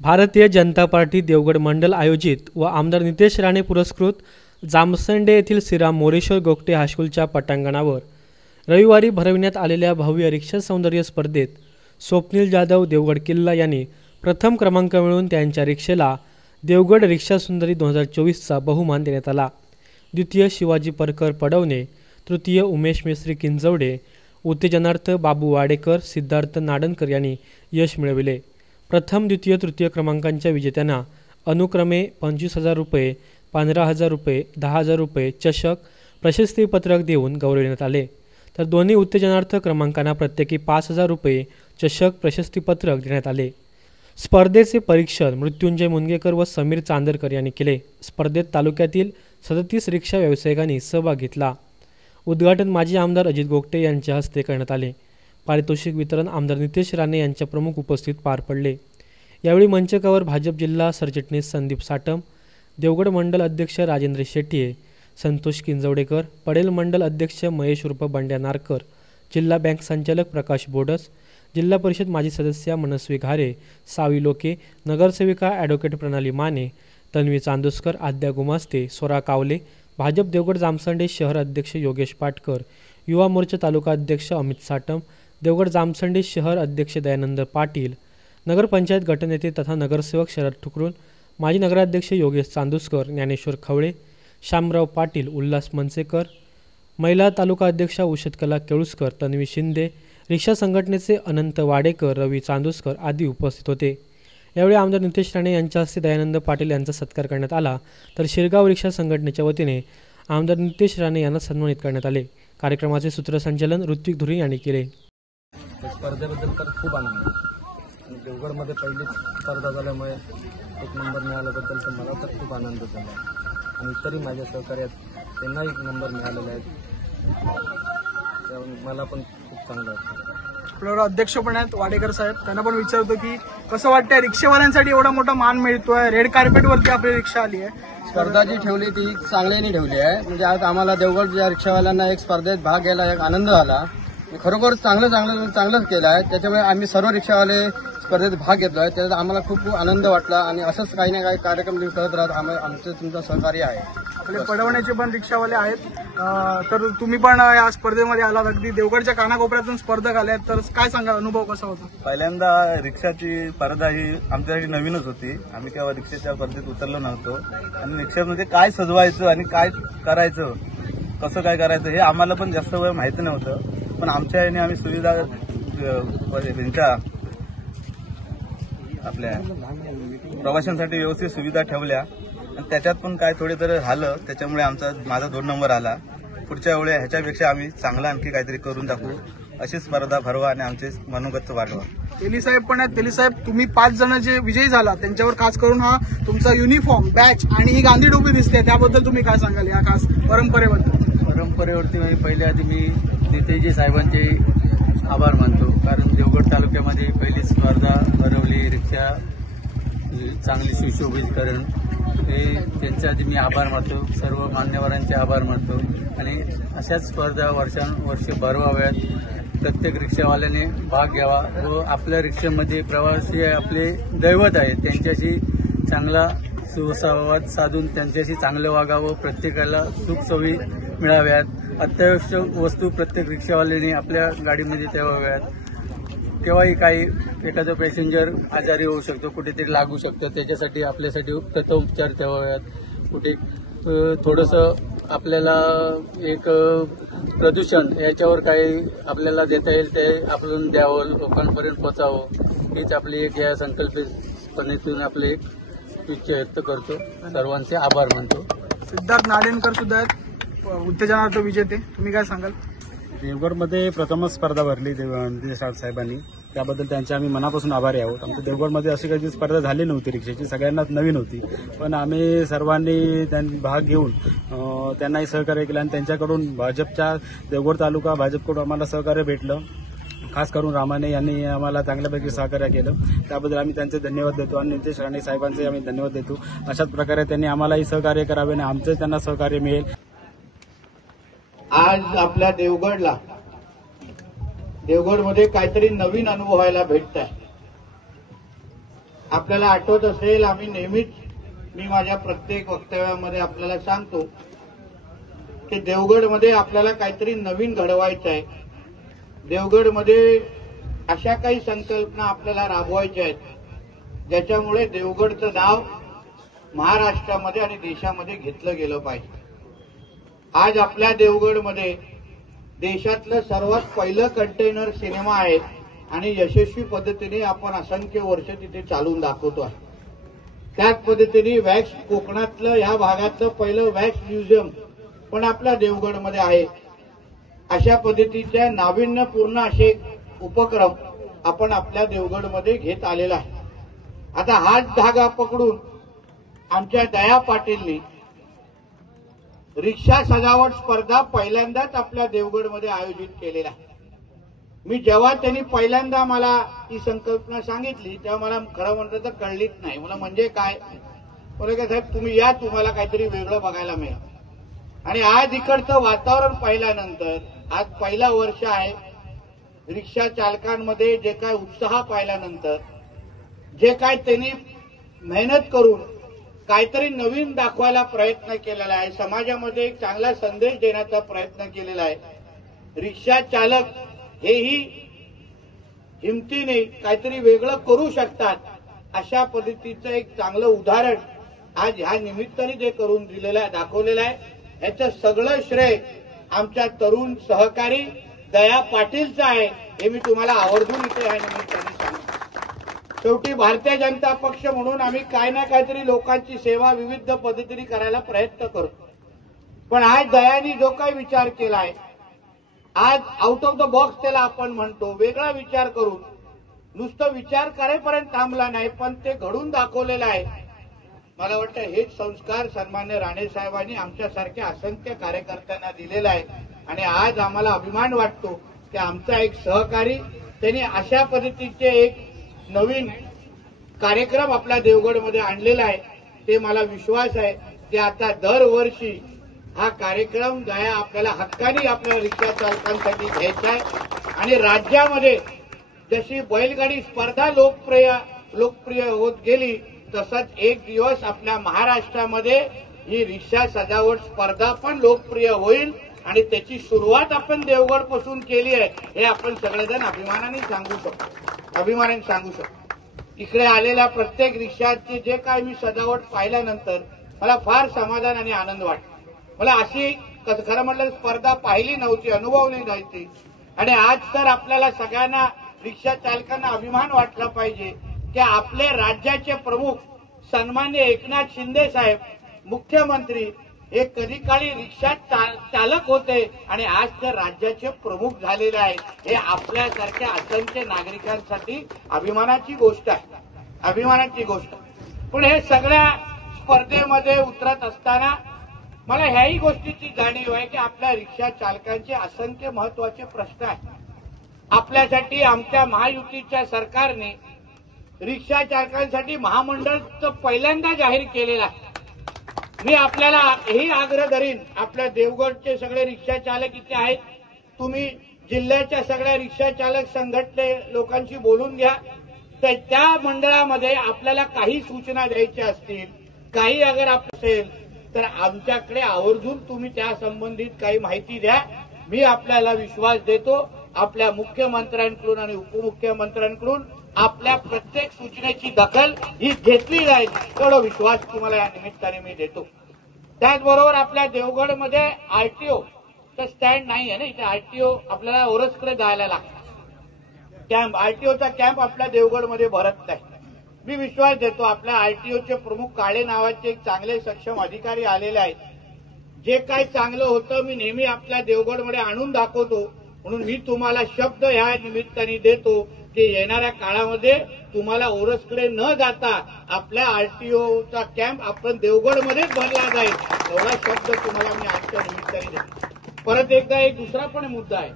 Bharatiya Janata party Devgad मंडल आयोजित व आमदार नितेश राणे पुरस्कृत जामसंडे येथील श्रीराम मोरेश्वर गोगटे हायस्कूलच्या पटांगणावर रविवारी भरविण्यात आलेल्या भव्य रिक्षा सौंदर्य स्पर्धेत स्वप्नील जाधव देवगड किल्ला यांनी प्रथम क्रमांक मिळवून त्यांच्या रिक्षेला देवगड रिक्षा सुंदरी 2024चा बहुमान देण्यात आला। द्वितीय शिवाजी परकर पडवणे, तृतीय उमेश मेश्री किंजवडे, उत्तेजनार्थ बाबू वाडेकर, सिद्धार्थ नाडनकर यांनी यश मिळविले। प्रथम, द्वितीय, तृतीय क्रमांकांच्या विजेत्यांना अनुक्रमे 25,000 रुपये, 15,000 रुपये, 10,000 रुपये, चषक, प्रशस्तीपत्रक देऊन गौरविण्यात आले। तर दोन्ही उत्तेजनार्थ क्रमांकांना प्रत्येकी 5,000 रुपये, चषक, प्रशस्तीपत्रक देण्यात आले। स्पर्धेचे परीक्षण मृत्युंजय मुनगेकर व समीर चांदरकर यांनी केले। स्पर्धेत तालुक्यातील 37 रिक्षा व्यावसायिकांनी सहभाग घेतला। उद्घाटन माजी आमदार अजित गोगटे यांच्या हस्ते करण्यात आले। पारितोषिक वितरण आमदार नितेश राणे यांच्या प्रमुख उपस्थित पार पडले। यावेळी मंचकावर भाजप जिल्हा सरचिटणीस संदीप साटम, देवगड मंडल अध्यक्ष राजेंद्र शेट्ये, संतोष किंजवडेकर, पडेल मंडल अध्यक्ष महेश उर्फ बंड्या नारकर, जिल्हा बँक संचालक प्रकाश बोडस, जिल्हा परिषद माजी सदस्य मनस्वी घारे, सावी लोके, नगरसेविका ॲडव्होकेट प्रणाली माने, तन्वी चांदोसकर, आद्या गुमास्ते, स्वरा कावले, भाजप देवगड जामसंडे शहर अध्यक्ष योगेश पाटकर, युवा मोर्चा तालुका अध्यक्ष अमित साटम, देवगड जामसंडे शहर अध्यक्ष दयानंद पाटील, नगरपंचायत गटनेते तथा नगरसेवक शरद ठुकरून, माजी नगराध्यक्ष योगेश चांदोसकर, ज्ञानेश्वर खवळे, शामराव पाटील, उल्हास मनसेकर, महिला तालुका अध्यक्षा उषतकला केळुसकर, तन्वी शिंदे, रिक्षा संघटनेचे अनंत वाडेकर, रवी चांदोसकर आदी उपस्थित होते। यावेळी आमदार नितेश राणे यांच्या हस्ते दयानंद पाटील यांचा सत्कार करण्यात आला, तर शिरगाव रिक्षा संघटनेच्या वतीने आमदार नितेश राणे यांना सन्मानित करण्यात आले। कार्यक्रमाचे सूत्रसंचालन ऋत्विक धुरी यांनी केले। स्पर्धेबद्दल तर खूप आनंद आहे। देवगडमध्ये पहिलीच स्पर्धा झाल्यामुळे एक नंबर मिळाल्याबद्दल तर मला तर खूप आनंद झाला आणि इतरही माझ्या सहकार्यात त्यांना एक नंबर मिळालेला आहे, त्यामुळे मला पण खूप चांगलं वाटतं। आपल्यावर अध्यक्ष पण आहेत वाडेकर साहेब, त्यांना पण विचारतो की कसं वाटतंय रिक्षावाल्यांसाठी एवढा मोठा मान मिळतोय, रेड कार्पेटवरती आपली रिक्षा आली आहे। स्पर्धा जी ठेवली ती चांगल्याने ठेवली आहे, म्हणजे आज आम्हाला देवगड या रिक्षावाल्यांना एक स्पर्धेत भाग घ्यायला एक आनंद झाला। खरोखर चांगलंच केलं आहे, त्याच्यामुळे आम्ही सर्व रिक्षावाले स्पर्धेत भाग घेतलो आहे, त्याच्यात आम्हाला खूप आनंद वाटला आणि असंच काही ना काही कार्यक्रम करत राहत आमचं तुमचं सहकार्य आहे। आपले पडवण्याचे पण रिक्षावाले आहेत, तर तुम्ही पण या स्पर्धेमध्ये आलात, अगदी देवगडच्या कानाकोपऱ्यातून स्पर्धक आले, तर काय सांगा अनुभव कसा होता? पहिल्यांदा रिक्षाची स्पर्धा ही आमच्यासाठी नवीनच होती। आम्ही तेव्हा रिक्षाच्या स्पर्धेत उतरलो नव्हतो आणि रिक्षामध्ये काय सजवायचं आणि काय करायचं, कसं काय करायचं हे आम्हाला पण जास्त वेळ माहिती नव्हतं, पण आमच्या याने आम्ही सुविधा आपल्या प्रवाशांसाठी व्यवस्थित सुविधा ठेवल्या आणि त्याच्यात पण काय थोडे तर झालं, त्याच्यामुळे माझा 2 नंबर आला। पुढच्या वेळी ह्याच्यापेक्षा आम्ही चांगला आणखी काहीतरी करून दाखवू, अशी स्पर्धा भरवा आणि आमचे मनोगत वाढवा। तेली साहेब पण आहेत। तेली साहेब, तुम्ही 5 जण जे विजयी झाला त्यांच्यावर खास करून हा तुमचा युनिफॉर्म, बॅच आणि ही गांधी टोपी दिसते, त्याबद्दल तुम्ही काय सांगाल या खास परंपरेबद्दल? परंपरेवरती पहिले आधी मी नितेशजी साहेबांचे आभार मानतो, कारण देवगड तालुक्यामध्ये पहिली स्पर्धा भरवली, रिक्षा चांगली सुशोभीकरण, हे त्यांचे आधी मी आभार मानतो, सर्व मान्यवरांचे आभार मानतो आणि अशाच स्पर्धा वर्षानुवर्षे भरवाव्यात। प्रत्येक रिक्षावाल्याने भाग घ्यावा व आपल्या रिक्षेमध्ये प्रवासी आपले दैवत आहे, त्यांच्याशी चांगला सुसंवाद साधून त्यांच्याशी चांगलं वागावं, प्रत्येकाला सुखसोयी मिळाव्यात, अत्यावश्यक वस्तू प्रत्येक रिक्षावाल्याने आपल्या गाडीमध्ये ठेवाव्यात। केव्हाही काही एखादा पॅसेंजर आजारी होऊ शकतो, कुठेतरी लागू शकतं, त्याच्यासाठी आपल्यासाठी प्रथमोपचार ठेवाव्यात। कुठे थोडंसं आपल्याला एक प्रदूषण याच्यावर काही आपल्याला देता येईल ते आपण द्यावं, लोकांपर्यंत पोचावं, हीच आपली एक या संकल्पनेतून आपले इच्छा व्यक्त करतो। सर्वांचे आभार मानतो। सिद्धार्थ नाडेनकर सुद्धा आहेत, उत्तेजनार्थ विजेते, तुम्ही काय सांगाल? देवगडमध्ये प्रथमच स्पर्धा भरली नितेश साहेबांनी, त्याबद्दल त्यांचे आम्ही मनापासून आभारी आहोत। आमच्या देवगडमध्ये अशी काही स्पर्धा झाली नव्हती रिक्षाची, सगळ्यांनाच नवीन होती, पण आम्ही सर्वांनी भाग घेऊन त्यांनाही सहकार्य केलं आणि त्यांच्याकडून भाजपच्या देवगड तालुका भाजपकडून आम्हाला सहकार्य भेटलं। खास करून रामाने यांनी आम्हाला चांगल्यापैकी सहकार्य केलं, त्याबद्दल आम्ही त्यांचे धन्यवाद देतो आणि नितेश राणे साहेबांचे आम्ही धन्यवाद देतो। अशाच प्रकारे त्यांनी आम्हालाही सहकार्य करावे आणि आमचे त्यांना सहकार्य मिळेल। आज आपल्या देवगडमध्ये काहीतरी नवीन अनुभवायला भेटत आहे। आपल्याला आठवत असेल, आम्ही नेहमीच, मी माझ्या प्रत्येक वक्तव्यामध्ये आपल्याला सांगतो की देवगडमध्ये आपल्याला काहीतरी नवीन घडवायचं आहे. देवगडमध्ये अशा काही संकल्पना आपल्याला राबवायच्या आहेत ज्याच्यामुळे देवगडचं नाव महाराष्ट्रामध्ये आणि देशामध्ये घेतलं गेलं पाहिजे. आज आपल्या देवगडमध्ये देशातलं सर्वात पहिलं कंटेनर सिनेमा आहे आणि यशस्वी पद्धतीने आपण असंख्य वर्ष तिथे चालवून दाखवतो आहे. त्याच पद्धतीने वॅक्स, कोकणातलं ह्या भागातलं पहिलं वॅक्स म्युझियम पण आपल्या देवगडमध्ये आहे. अशा पद्धतीच्या नाविन्यपूर्ण असे उपक्रम आपण आपल्या देवगडमध्ये घेत आलेला आहे. आता हाच धागा पकडून आमच्या दया पाटीलनी रिक्षा सजावट स्पर्धा पहिल्यांदाच आपल्या देवगडमध्ये आयोजित केलेला आहे. मी जेव्हा त्यांनी पहिल्यांदा मला ही संकल्पना सांगितली तेव्हा मला खरं म्हणतं तर कळलीच नाही. मला म्हणजे काय, बोलले का साहेब तुम्ही या, तुम्हाला काहीतरी वेगळं बघायला मिळेल. आणि आज इकडचं वातावरण पाहिल्यानंतर, आज पहिला वर्ष आहे, रिक्षा चालकांमध्ये जे काय उत्साह पाहिल्यानंतर, जे काय त्यांनी मेहनत करून काहीतरी नवीन दाखवायला प्रयत्न केलेला आहे, समाजामध्ये एक चांगला संदेश देण्याचा प्रयत्न केलेला आहे. रिक्षा चालक हेही हिमतीने काहीतरी वेगळं करू शकतात अशा पद्धतीचं एक चांगलं उदाहरण आज ह्या निमित्ताने जे करून दिलेलं आहे, दाखवलेलं आहे. याचं सगळं श्रेय आमच्या तरुण सहकारी दया पाटीलचं आहे, हे मी तुम्हाला आवर्जून इथे ह्या निमित्ताने सांगतो. शेवटी भारतीय जनता पक्ष म्हणून आम्ही काय ना काहीतरी लोकांची सेवा विविध पद्धतीने करायला प्रयत्न करतो. पण आज दयानी जो काही विचार केला आहे, आज आउट ऑफ द बॉक्स त्याला आपण म्हणतो, वेगळा विचार करून, नुसतं विचार करेपर्यंत थांबला नाही पण ते घडून दाखवलेलं आहे. मला वाटतं हेच संस्कार सन्मान्य राणे साहेबांनी आमच्यासारख्या असंख्य कार्यकर्त्यांना दिलेला आहे. आणि आज आम्हाला अभिमान वाटतो की आमचा एक सहकारी त्यांनी अशा पद्धतीचे एक नवीन कार्यक्रम आपल्या देवगडमध्ये आणलेला आहे. ते मला विश्वास आहे की आता दरवर्षी हा कार्यक्रम दया आपल्याला हक्काने आपल्या रिक्षा चालकांसाठी घ्यायचा आहे. आणि राज्यामध्ये जशी बैलगाडी स्पर्धा लोकप्रिय होत गेली तसंच एक दिवस आपल्या महाराष्ट्रामध्ये ही रिक्षा सजावट स्पर्धा पण लोकप्रिय होईल आणि त्याची सुरुवात आपण देवगडपासून केली आहे हे आपण सगळेजण अभिमानाने सांगू शकतो. इकडे आलेल्या प्रत्येक रिक्षाची जे काय मी सजावट पाहिल्यानंतर मला फार समाधान आणि आनंद वाटतो. मला अशी खरं म्हटलं स्पर्धा पाहिली नव्हती, अनुभवली नव्हती. आणि आज तर आपल्याला सगळ्यांना रिक्षा चालकांना अभिमान वाटला पाहिजे की आपले राज्याचे प्रमुख सन्मान्य एकनाथ शिंदे साहेब मुख्यमंत्री हे कधी काळी रिक्षा चालक होते आणि आज तर राज्याचे प्रमुख झालेले आहेत. हे आपल्यासारख्या असंख्य नागरिकांसाठी अभिमानाची गोष्ट आहे. पण हे सगळ्या स्पर्धेमध्ये उतरत असताना मला ह्याही गोष्टीची जाणीव आहे की आपल्या रिक्षा चालकांचे असंख्य महत्वाचे प्रश्न आहेत. आपल्यासाठी आमच्या महायुतीच्या सरकारने रिक्षा चालकांसाठी महामंडळचं पहिल्यांदा जाहीर केलेलं आहे. मी आपल्याला हेही आग्रह धरीन, आपल्या देवगडचे सगळे रिक्षा चालक इथे आहेत, तुम्ही जिल्ह्याच्या सगळ्या रिक्षा चालक संघटने लोकांशी बोलून घ्या. तर त्या मंडळामध्ये आपल्याला काही सूचना द्यायच्या असतील, काही अगर असेल तर आमच्याकडे आवर्जून तुम्ही त्या संबंधित काही माहिती द्या. मी आपल्याला विश्वास देतो आपल्या मुख्यमंत्र्यांकडून आणि उपमुख्यमंत्र्यांकडून आपल्या प्रत्येक सूचनेची दखल ही घेतली जाईल, एवढा विश्वास तुम्हाला या निमित्ताने मी देतो. त्याचबरोबर आपल्या देवगडमध्ये आरटीओचा स्टँड नाही आहे ना, इथे आरटीओ आपल्याला ओरसकडे जायला लागतं. कॅम्प, आरटीओचा कॅम्प आपल्या देवगडमध्ये भरत नाही. मी विश्वास देतो आपल्या आरटीओचे प्रमुख काळे नावाचे एक चांगले सक्षम अधिकारी आलेले आहेत. जे काही चांगलं होतं मी नेहमी आपल्या देवगडमध्ये आणून दाखवतो. म्हणून मी तुम्हाला शब्द ह्या निमित्ताने देतो की येणाऱ्या काळामध्ये तुम्हाला ओरसकडे न जाता आपल्या आरटीओचा कॅम्प आपण देवगडमध्येच भरला जाईल, एवढा शब्द तुम्हाला मी आजच्या निमित्ताने देतो. परत एकदा एक दुसरा पण मुद्दा आहे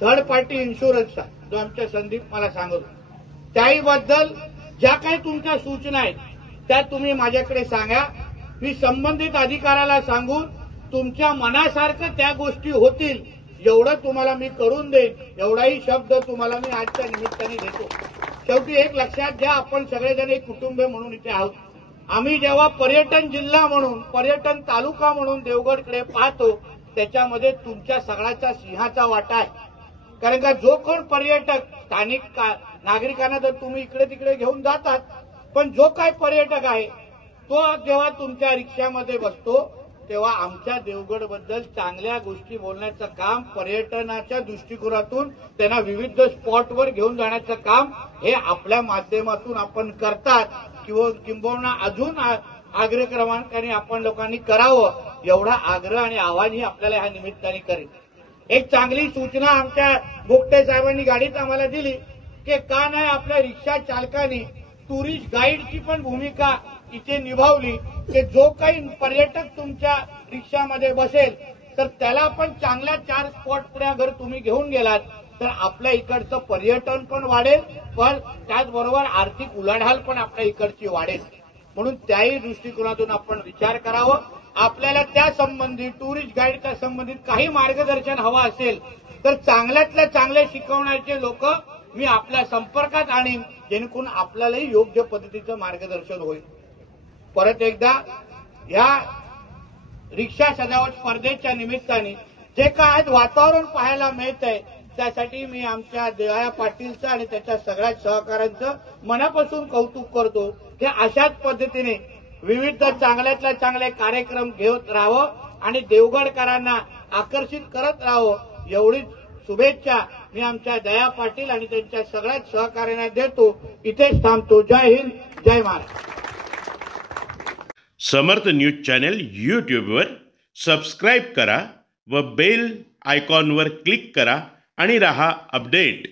थर्ड पार्टी इन्शुरन्सचा, जो आमच्या संदीप मला सांगतो. त्याहीबद्दल ज्या काही तुमच्या सूचना आहेत त्या तुम्ही माझ्याकडे सांगा. मी संबंधित अधिकाऱ्याला सांगून तुमच्या मनासारखं त्या गोष्टी होतील एवढं तुम्हाला मी करून देईन, एवढाही शब्द तुम्हाला मी आजच्या निमित्ताने देतो. शेवटी एक लक्षात घ्या, आपण सगळेजण एक कुटुंब म्हणून इथे आहोत. आम्ही जेव्हा पर्यटन जिल्हा म्हणून, पर्यटन तालुका म्हणून देवगडकडे पाहतो, त्याच्यामध्ये तुमच्या सगळ्याचा सिंहाचा वाटा आहे. कारण का जो कोण पर्यटक, स्थानिक नागरिकांना तर तुम्ही इकडे तिकडे घेऊन जातात, पण जो काय पर्यटक आहे तो जेव्हा तुमच्या रिक्षामध्ये बसतो तेव्हा आमच्या देवगडबद्दल चांगल्या गोष्टी बोलण्याचं काम, पर्यटनाच्या दृष्टिकोनातून त्यांना विविध स्पॉटवर घेऊन जाण्याचं काम हे आपल्या माध्यमातून आपण करतात. किंबहुना अजून आग्रह क्रमांकाने आपण लोकांनी करावं, एवढा आग्रह आणि आवाजही आपल्याला ह्या निमित्ताने करेल. एक चांगली सूचना आमच्या गोगटे साहेबांनी गाडीत आम्हाला दिली की का नाही आपल्या रिक्षा चालकांनी टुरिस्ट गाईडची पण भूमिका इथे निभावली, की जो काही पर्यटक तुमच्या रिक्षामध्ये बसेल तर त्याला पण चांगल्या 4 स्पॉटकडे अगर तुम्ही घेऊन गेलात तर आपल्या इकडचं पर्यटन पण वाढेल, पण त्याचबरोबर आर्थिक उलाढाल पण आपल्या इकडची वाढेल. म्हणून त्याही दृष्टिकोनातून आपण विचार करावं. आपल्याला त्या संबंधित टुरिस्ट गाईडच्या संबंधित काही मार्गदर्शन हवं असेल तर चांगल्यातल्या चांगले शिकवण्याचे लोक मी आपल्या संपर्कात आणीन, जेणेकरून आपल्यालाही योग्य पद्धतीचं मार्गदर्शन होईल. परत एकदा या रिक्षा सजावट स्पर्धेच्या निमित्ताने जे काय आज वातावरण पाहायला मिळत आहे त्यासाठी मी आमच्या दया पाटीलचं आणि त्याच्या सगळ्या सहकाऱ्यांचं मनापासून कौतुक करतो की अशाच पद्धतीने विविध चांगल्यातल्या चांगले कार्यक्रम घेत राहावं आणि देवगडकरांना आकर्षित करत राहावं, एवढीच शुभेच्छा मी आमच्या दया पाटील आणि त्यांच्या सगळ्याच सहकार्यांना देतो. इथेच थांबतो. जय हिंद, जय महाराष्ट्र. समर्थ न्यूज चॅनल यूट्यूबवर सबस्क्राईब करा व बेल आयकॉनवर क्लिक करा आणि रहा अपडेट.